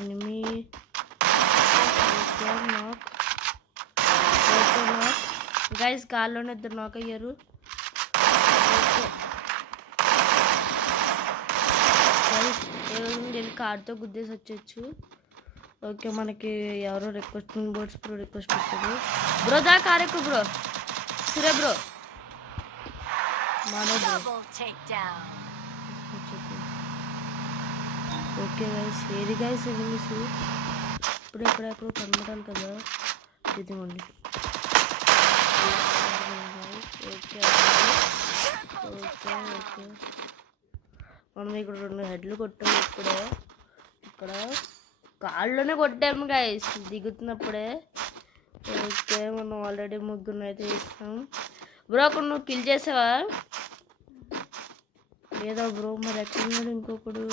Enemy guys గాల్లోనే ఇద్దరు నాక్ అయ్యారు. వెళ్ళి కార్తో గుద్దేసి వచ్చేచ్చు. ఓకే మనకి ఎవరో రిక్వెస్టింగ్ బోర్డ్స్ ప్రో రిక్వెస్ట్ పెట్టారు. బ్రో దా కార్ ఎక్కువ బ్రో. సురే బ్రో ఓకే గైస్ ఏది గైస్ ఎనిమిస్ ఇప్పుడు ఎక్కడెక్కడ కనబడాలి కదా. ఇదిగోండి. ఓకే ఓకే ఓకే మనం ఇక్కడ 2 హెడ్లు కొట్టాము. ఇప్పుడే ఇక్కడ కాళ్ళలోనే కొట్టాము గైస్ దిగుతున్నప్పుడే. ఓకే మనం ఆల్రెడీ ముగ్గురు అయితే ఇస్తాం. బ్రో అక్కడ నువ్వు కిల్ చేసావా లేదా బ్రో? మరి ఎక్కడ ఉన్నాడు ఇంకొకడు?